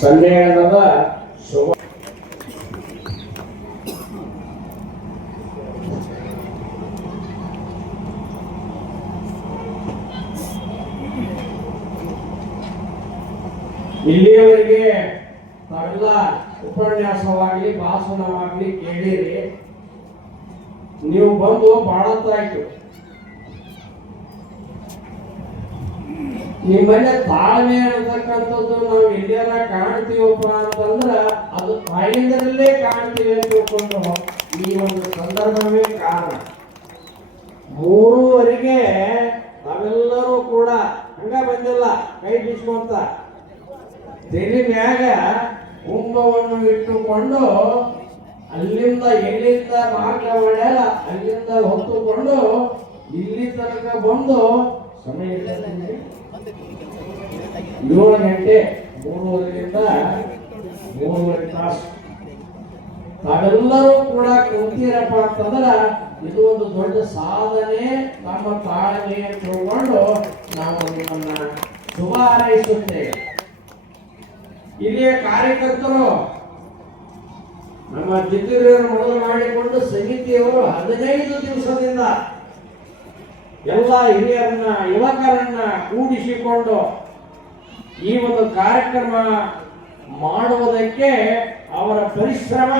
ಸಮ್ಮೇಳನದ ಶುಭ ಇಲ್ಲಿಯವರೆಗೆ ತಾವೆಲ್ಲ ಉಪನ್ಯಾಸವಾಗಲಿ ಭಾಷಣವಾಗಲಿ ಕೇಳಿರಿ. ನೀವು ಬಂದು ಬಹಳ ಹೊತ್ತಾಯ್ತು. ನಿಮ್ಮನೆ ತಾಳ್ಮೆ ಅನ್ನತಕ್ಕಂಥದ್ದು ನಾವು ಎಲ್ಲಾರ ಕಾಣ್ತೀವಪ್ಪ ಅಂತಂದ್ರ ಅದು ತಾಯಿಂದರಲ್ಲೇ ಕಾಣ್ತೀವಿ ಅಂತ ತಿಳ್ಕೊಂಡು ಈ ಒಂದು ಸಂದರ್ಭವೇ ಕಾರಣ. 3:30ಗೆ ನಾವೆಲ್ಲರೂ ಕೂಡ ಹಂಗ ಬಂದಿಲ್ಲ, ಕೈ ಬಿಚ್ಕೊಂತ ತೆಲಿ ಮ್ಯಾಗ ಕುಂಭವನ್ನು ಇಟ್ಟುಕೊಂಡು ಅಲ್ಲಿಂದ ಎಲ್ಲಿಂದ ಮಾರ್ಗ ಮಾಡ್ಯಾರ ಅಲ್ಲಿಂದ ಹೊತ್ತುಕೊಂಡು ಇಲ್ಲಿ ತನಕ ಬಂದು ಸಮಯ 7 ಗಂಟೆ 3:30ರಿಂದ 3:30 ತಾಸು ತಾವೆಲ್ಲರೂ ಕೂಡ ಕುಂತೀರಪ್ಪ ಅಂತಂದ್ರ ಇದು ಒಂದು ದೊಡ್ಡ ಸಾಧನೆ. ನಮ್ಮ ತಾಳ್ಮೆ ತಿಳ್ಕೊಂಡು ನಾವು ನಿಮ್ಮನ್ನ ಶುಭ ಹಾರೈಸುತ್ತೇವೆ. ಇಲ್ಲಿಯ ಕಾರ್ಯಕರ್ತರು ನಮ್ಮ ಜಿದ್ದಿರಿಯನ್ನು ಮೊದಲು ಮಾಡಿಕೊಂಡು ಸಮಿತಿಯವರು 15 ದಿವಸದಿಂದ ಎಲ್ಲ ಹಿರಿಯರನ್ನ ಯುವಕರನ್ನ ಕೂಡಿಸಿಕೊಂಡು ಈ ಒಂದು ಕಾರ್ಯಕ್ರಮ ಮಾಡುವುದಕ್ಕೆ ಅವರ ಪರಿಶ್ರಮ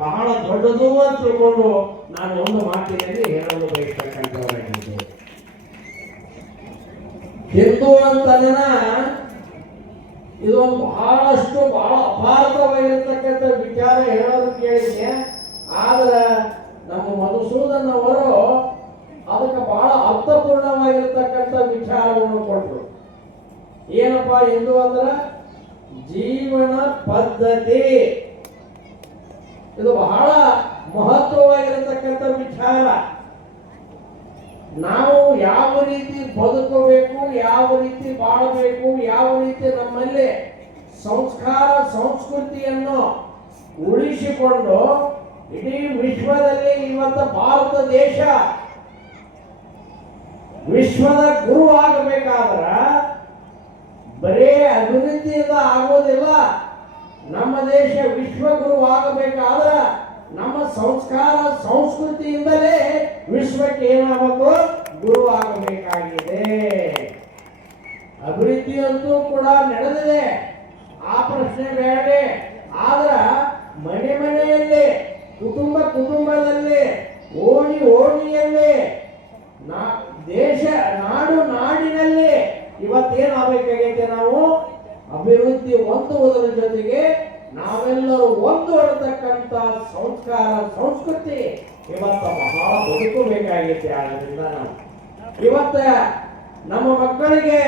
ಬಹಳ ದೊಡ್ಡದು ಅಂತ ತಿಳ್ಕೊಂಡು ನಾನು ಒಂದು ಮಾತಿನಲ್ಲಿ ಹೇಳಲು ಬಯಸ್ತಕ್ಕಂಥವರಾಗಿದ್ದೇನೆ. ಹಿಂದೂ ಅಂತನ ಇದು ಬಹಳಷ್ಟು ಬಹಳ ಅಪಾರವಾಗಿರ್ತಕ್ಕಂಥ ವಿಚಾರ ಹೇಳೋದು ಕೇಳಿದ್ದೆ. ಆದ್ರೆ ನಮ್ಮ ಮಧುಸೂದನ್ ಅವರು ಅದಕ್ಕೆ ಬಹಳ ಅರ್ಥಪೂರ್ಣವಾಗಿರ್ತಕ್ಕಂಥ ವಿಚಾರವನ್ನು ಕೊಟ್ಟರು. ಏನಪ್ಪಾ ಎಂದು ಅಂದ್ರ ಜೀವನ ಪದ್ಧತಿ. ಇದು ಬಹಳ ಮಹತ್ವವಾಗಿರತಕ್ಕಂಥ ವಿಚಾರ. ನಾವು ಯಾವ ರೀತಿ ಬದುಕಬೇಕು, ಯಾವ ರೀತಿ ಬಾಳಬೇಕು, ಯಾವ ರೀತಿ ನಮ್ಮಲ್ಲಿ ಸಂಸ್ಕಾರ ಸಂಸ್ಕೃತಿಯನ್ನು ಉಳಿಸಿಕೊಂಡು ಇಡೀ ವಿಶ್ವದಲ್ಲಿ ಇವತ್ತು ಭಾರತ ದೇಶ ವಿಶ್ವದ ಗುರು ಆಗಬೇಕಾದ್ರ ಬರೇ ಅಭಿವೃದ್ಧಿಯಿಂದ ಆಗೋದಿಲ್ಲ. ನಮ್ಮ ದೇಶ ವಿಶ್ವಗುರು ಆಗಬೇಕಾದ್ರ ನಮ್ಮ ಸಂಸ್ಕಾರ ಸಂಸ್ಕೃತಿಯಿಂದಲೇ ವಿಶ್ವಕ್ಕೆ ಏನಾಗಬೇಕು, ಗುರು ಆಗಬೇಕಾಗಿದೆ. ಅಭಿವೃದ್ಧಿ ಅಂತೂ ಕೂಡ ನಡೆದಿದೆ, ಆ ಪ್ರಶ್ನೆ ಬೇಡ. ಆದ್ರ ಮನೆ ಮನೆಯಲ್ಲಿ, ಕುಟುಂಬ ಕುಟುಂಬದಲ್ಲಿ, ಓಣಿ ಓಣಿಯಲ್ಲಿ, ದೇಶ ನಾಡು ನಾಡಿನಲ್ಲಿ ಇವತ್ತೇನಾಗಬೇಕಾಗೈತೆ, ನಾವು ಅಭಿವೃದ್ಧಿ ಹೊಂದುವುದರ ಜೊತೆಗೆ ನಾವೆಲ್ಲರೂ ಒಂದು ಅನ್ನತಕ್ಕಂಥ ಸಂಸ್ಕಾರ ಸಂಸ್ಕೃತಿ ಇವತ್ತ ಬಹಳ ಬದುಕಬೇಕಾಗೈತೆ. ಆದ್ದರಿಂದ ನಾವು ಇವತ್ತ ನಮ್ಮ ಮಕ್ಕಳಿಗೆ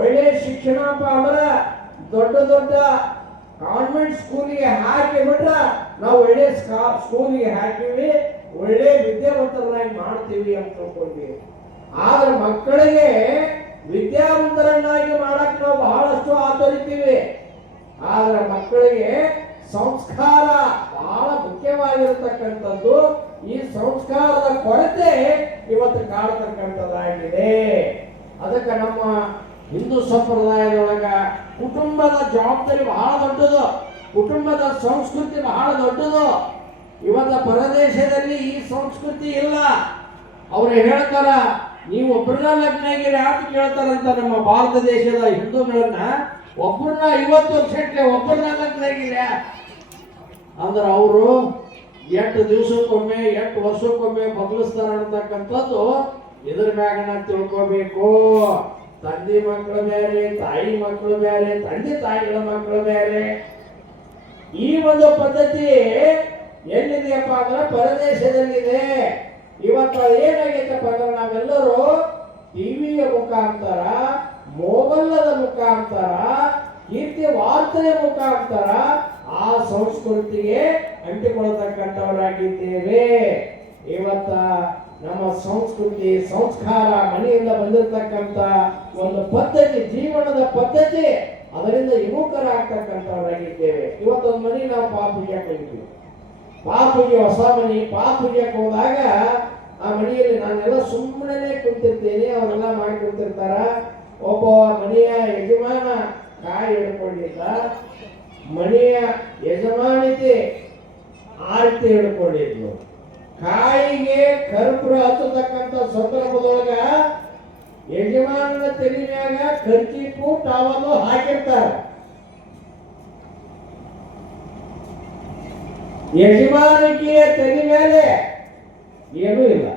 ಒಳ್ಳೆ ಶಿಕ್ಷಣಪ್ಪ ಅಂದ್ರ ದೊಡ್ಡ ದೊಡ್ಡ ಕಾನ್ವೆಂಟ್ ಸ್ಕೂಲಿಗೆ ಹಾಕಿ ಬಿಟ್ರ ನಾವು ಒಳ್ಳೆ ಸ್ಕೂಲಿಗೆ ಹಾಕಿವಿ, ಒಳ್ಳೆ ವಿದ್ಯಾವಂತರನ್ನಾಗಿ ಮಾಡ್ತೀವಿ ಅಂತ ತಿಳ್ಕೊಂಡ್ವಿ. ಆದ್ರೆ ಮಕ್ಕಳಿಗೆ ವಿದ್ಯಾವಂತರನ್ನಾಗಿ ಮಾಡಕ್ ನಾವು ಬಹಳಷ್ಟು ಆತರಿತೀವಿ. ಆದ್ರೆ ಮಕ್ಕಳಿಗೆ ಸಂಸ್ಕಾರ ಬಹಳ ಮುಖ್ಯವಾಗಿರತಕ್ಕಂಥದ್ದು. ಈ ಸಂಸ್ಕಾರದ ಕೊರತೆ ಇವತ್ತು ಕಾಡತಕ್ಕಂಥದ್ದಾಗಿದೆ. ಅದಕ್ಕೆ ನಮ್ಮ ಹಿಂದೂ ಸಂಪ್ರದಾಯದೊಳಗ ಕುಟುಂಬದ ಜವಾಬ್ದಾರಿ ಬಹಳ ದೊಡ್ಡದು, ಕುಟುಂಬದ ಸಂಸ್ಕೃತಿ ಬಹಳ ದೊಡ್ಡದು. ಇವತ್ತು ಪರದೇಶದಲ್ಲಿ ಈ ಸಂಸ್ಕೃತಿ ಇಲ್ಲ. ಅವ್ರು ಹೇಳ್ತಾರ, ನೀವು ಒಬ್ಬರನ್ನ ಲಗ್ನ ಆಗಿರಿ ಅಂತ ಕೇಳ್ತಾರಂತ. ನಮ್ಮ ಭಾರತ ದೇಶದ ಹಿಂದೂಗಳನ್ನ ಒಬ್ಬರನ್ನ 50 ವರ್ಷಕ್ಕೆ ಒಬ್ಬರನ್ನ ಲಗ್ನ ಆಗಿಲ್ಲ ಅಂದ್ರೆ ಅವರು 8 ದಿವಸಕ್ಕೊಮ್ಮೆ 8 ವರ್ಷಕ್ಕೊಮ್ಮೆ ಬದಲಿಸ್ತಾರ ಅಂತಕ್ಕಂಥದ್ದು ಇದ್ರ ಮ್ಯಾಗನ ತಿಳ್ಕೋಬೇಕು. ತಂದೆ ಮಕ್ಕಳು ಬೇರೆ, ತಾಯಿ ಮಕ್ಕಳು ಬೇರೆ, ತಂದೆ ತಾಯಿಗಳ ಮಕ್ಕಳು ಬೇರೆ. ಈ ಒಂದು ಪದ್ಧತಿ ಎಲ್ಲಿದೆಯಪ್ಪ ಅಂದ್ರೆ ಪರದೇಶದಲ್ಲಿದೆ. ಇವತ್ತು ಏನಾಗೈತಪ್ಪ ಅಂದ್ರೆ ನಾವೆಲ್ಲರೂ ಟಿವಿಯ ಮುಖಾಂತರ, ಮೊಬೈಲದ ಮುಖಾಂತರ, ಕೀರ್ತಿ ವಾರ್ತೆಯ ಮುಖಾಂತರ ಆ ಸಂಸ್ಕೃತಿಗೆ ಅಂಟಿಕೊಳ್ಳತಕ್ಕಂಥವರಾಗಿದ್ದೇವೆ. ಇವತ್ತ ನಮ್ಮ ಸಂಸ್ಕೃತಿ ಸಂಸ್ಕಾರ ಮನೆಯಿಂದ ಬಂದಿರತಕ್ಕಂಥ ಒಂದು ಪದ್ಧತಿ, ಜೀವನದ ಪದ್ಧತಿ, ಅದರಿಂದ ವಿಮುಖರಾಗ್ತಕ್ಕಂಥವರಾಗಿದ್ದೇವೆ. ಇವತ್ತೊಂದು ಮನೆ ನಾವು ಪಾಪುಜ್ಯಕ್ಕೆ ಹೋಗ್ತೀವಿ. ಪಾಪುಗೆ ಹೊಸ ಮನೆ ಪಾಪುಜ್ಯಕ್ಕೆ ಹೋದಾಗ ಆ ಮನೆಯಲ್ಲಿ ನಾನೆಲ್ಲ ಸುಮ್ಮನೆ ಕುಂತಿರ್ತೇನೆ, ಅವರೆಲ್ಲ ಮಾಡಿ ಕುಂತಿರ್ತಾರ. ಒಬ್ಬ ಮನೆಯ ಯಜಮಾನ ಕಾಯಿ ಹಿಡ್ಕೊಂಡಿದ್ದ, ಮನೆಯ ಯಜಮಾನಿತೆ ಆರತಿ ಹಿಡ್ಕೊಂಡಿದ್ಲು. ಕಾಯಿಗೆ ಕರ್ಪೂರ ಹಚ್ಚತಕ್ಕಂತ ಸಂದರ್ಭದೊಳಗ ಯಜಮಾನನ ತಲೆ ಮ್ಯಾಗ ಕರ್ಚೀಪು ಟವಲು ಹಾಕಿರ್ತಾರ. ಯಜಮಾನಿಕೆಯ ತಲೆ ಮೇಲೆ ಏನೂ ಇಲ್ಲ.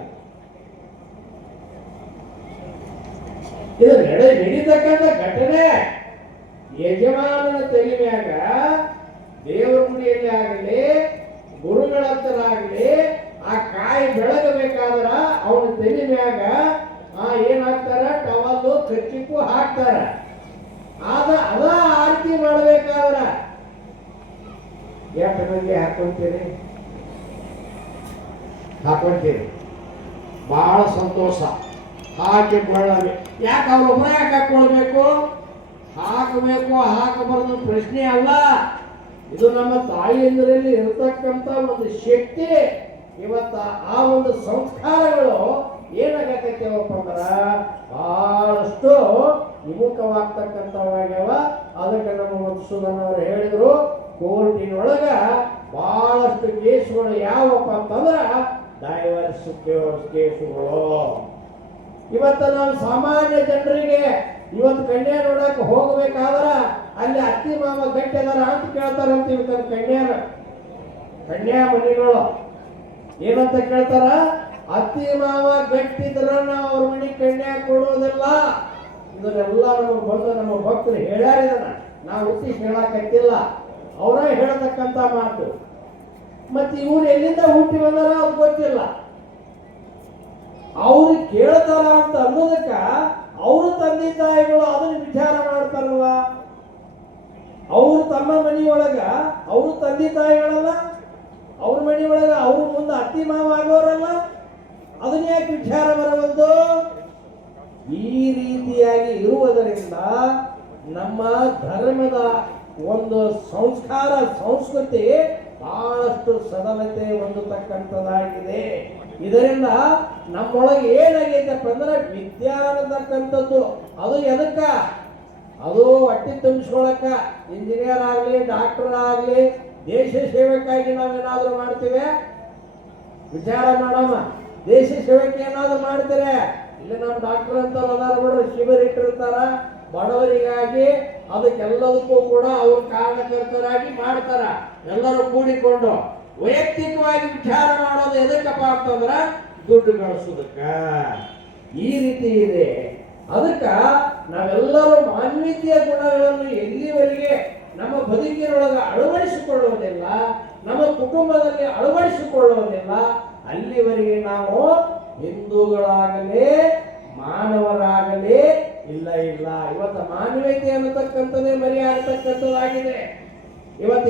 ಇದು ನಡೀತಕ್ಕಂಥ ಘಟನೆ. ಯಜಮಾನನ ತಲೆ ಮ್ಯಾಗ ದೇವರ ಗುಡಿಯಲ್ಲಿ ಆಗಲಿ ಗುರುಗಳ ಹತ್ರ ಆಗಲಿ ಆ ಕಾಯಿ ಬೆಳಗಬೇಕಾದ್ರ ಅವನ ತಲೆ ಮ್ಯಾಗ ಏನ್ ಹಾಕ್ತಾರ, ಟವಲ್ಲು ಕರ್ಚಿಪ್ಪು ಹಾಕ್ತಾರ. ಅದ ಆರತಿ ಮಾಡಬೇಕಾದ್ರ ಎಷ್ಟು ಮಂದಿ ಹಾಕೊಂತೀರಿ? ಬಹಳ ಸಂತೋಷ. ಹಾಕಿಕೊಳ್ಳಬೇಕು. ಯಾಕೆ ಅವ್ರೊಬ್ಬರ ಯಾಕೆ ಹಾಕೊಳ್ಬೇಕು? ಹಾಕಬೇಕು ಹಾಕಬಾರದು ಪ್ರಶ್ನೆ ಅಲ್ಲ. ಇದು ನಮ್ಮ ತಾಯಿಯಂದ್ರಲ್ಲಿ ಇರತಕ್ಕಂತ ಒಂದು ಶಕ್ತಿ. ಇವತ್ತ ಆ ಒಂದು ಸಂಸ್ಕಾರಗಳು ಏನಾಗತ್ತವಪ್ಪ ಅಂದ್ರ ಬಹಳಷ್ಟು ವಿಮುಖವಾಗ್ತಕ್ಕಂಥವಾಗ್ಯಾವ. ಅದಕ್ಕೆ ನಮ್ಮ ಮಧುಸೂದನ್ ಅವರು ಹೇಳಿದ್ರು, ಕೋರ್ಟಿನೊಳಗ ಬಹಳಷ್ಟು ಕೇಸುಗಳು ಯಾವಪ್ಪ ಅಂತಂದ್ರ ಡೈವರ್ಸ್ ಕೇಸುಗಳು. ಇವತ್ತು ನಾವು ಸಾಮಾನ್ಯ ಜನರಿಗೆ ಇವತ್ತು ಕನ್ಯಾ ನೋಡಕ್ ಹೋಗ್ಬೇಕಾದ್ರ ಅಲ್ಲಿ ಅತ್ತಿ ಮಾಮ ಗಟ್ಟಿ ಅದಾರ ಅಂತ ಕೇಳ್ತಾರಂತ. ಕನ್ಯಾ ಮನೆಗಳು ಏನಂತ ಕೇಳ್ತಾರ? ಅತ್ತಿ ಮಾವ ಗಟ್ಟಿದ್ರ ನಾವು ಅವ್ರ ಮನೆ ಕನ್ಯಾ ಕೊಡೋದಿಲ್ಲ. ಇದನ್ನೆಲ್ಲ ನಮಗೆ ಬಂದು ನಮ್ಮ ಭಕ್ತರು ಹೇಳ್ಯಾರಿದನ, ನಾವು ಹುಟ್ಟಿ ಹೇಳಕತ್ತಿಲ್ಲ, ಅವರ ಹೇಳತಕ್ಕಂತ ಮಾತು. ಮತ್ತೆ ಇವ್ರು ಎಲ್ಲಿಂದ ಹುಟ್ಟಿ ಬಂದಾರ ಅದು ಗೊತ್ತಿಲ್ಲ. ಅವ್ರು ಕೇಳ್ತಾರ ಅಂತ ಅನ್ನೋದಕ್ಕ ಅವ್ರ ತಂದೆ ತಾಯಿಗಳು ಅದನ್ನ ವಿಚಾರ ಮಾಡ್ತಾರಲ್ಲ. ಅವ್ರು ತಮ್ಮ ಮನೆಯೊಳಗ ಅವ್ರ ತಂದೆ ತಾಯಿಗಳಲ್ಲ, ಅವ್ರ ಮನೆಯೊಳಗ ಅವ್ರ ಮುಂದೆ ಅತ್ತಿ ಮಾವ ಆಗೋರಲ್ಲ. ಅದನ್ನ ಯಾಕೆ ವಿಚಾರ ಬರಬಹುದು? ಈ ರೀತಿಯಾಗಿ ಇರುವುದರಿಂದ ನಮ್ಮ ಧರ್ಮದ ಒಂದು ಸಂಸ್ಕಾರ ಸಂಸ್ಕೃತಿ ಬಹಳಷ್ಟು ಸಡಲತೆ ಹೊಂದತಕ್ಕಂಥದ್ದಾಗಿದೆ. ಇದರಿಂದ ನಮ್ಮೊಳಗೆ ಏನಾಗೈತಪ್ಪ ಅಂದ್ರೆ ವಿದ್ಯಾ ಅನ್ನತಕ್ಕಂಥದ್ದು ಅದು ಎದಕ್ಕ? ಅದು ಹೊಟ್ಟೆ ತುಂಬಿಸ್ಕೊಳಕ. ಇಂಜಿನಿಯರ್ ಆಗಲಿ ಡಾಕ್ಟರ್ ಆಗಲಿ ದೇಶ ಸೇವೆಕ್ಕಾಗಿ ನಾವೇನಾದ್ರೂ ಮಾಡ್ತೇವೆ? ವಿಚಾರ ಮಾಡೋಣ. ದೇಶ ಸೇವೆಗೆ ಏನಾದ್ರು ಮಾಡ್ತಾರೆ? ಇಲ್ಲಿ ನಮ್ಮ ಡಾಕ್ಟರ್ ಅಂತ ಅದಾರ, ಶಿಬಿರ ಇಟ್ಟಿರ್ತಾರ ಬಡವರಿಗಾಗಿ. ಅದಕ್ಕೆಲ್ಲದಕ್ಕೂ ಕೂಡ ಅವ್ರ ಕಾರಣಕರ್ತರಾಗಿ ಮಾಡ್ತಾರ. ಎಲ್ಲರೂ ಕೂಡಿಕೊಂಡು ವೈಯಕ್ತಿಕವಾಗಿ ವಿಚಾರ ಮಾಡೋದು ಎದಕ್ಕಪ್ಪ ಅಂತಂದ್ರ ದುಡ್ಡು ಗಳಿಸೋದಕ್ಕ. ಈ ರೀತಿ ಇದೆ. ಅದಕ್ಕ ನಾವೆಲ್ಲರೂ ಮಾನವೀಯತೆಯ ಗುಣಗಳನ್ನು ಎಲ್ಲಿವರೆಗೆ ನಮ್ಮ ಬದುಕಿನೊಳಗ ಅಳವಡಿಸಿಕೊಳ್ಳುವುದಿಲ್ಲ, ನಮ್ಮ ಕುಟುಂಬದಲ್ಲಿ ಅಳವಡಿಸಿಕೊಳ್ಳುವುದಿಲ್ಲ, ಅಲ್ಲಿವರೆಗೆ ನಾವು ಹಿಂದೂಗಳಾಗಲಿ ಮಾನವರಾಗಲಿ ಇಲ್ಲ. ಇವತ್ತು ಮಾನವೀಯತೆ ಅನ್ನತಕ್ಕಂಥದ್ದೇ ಮರೆಯಾಗತಕ್ಕಂಥದ್ದಾಗಿದೆ. ಇವತ್ತು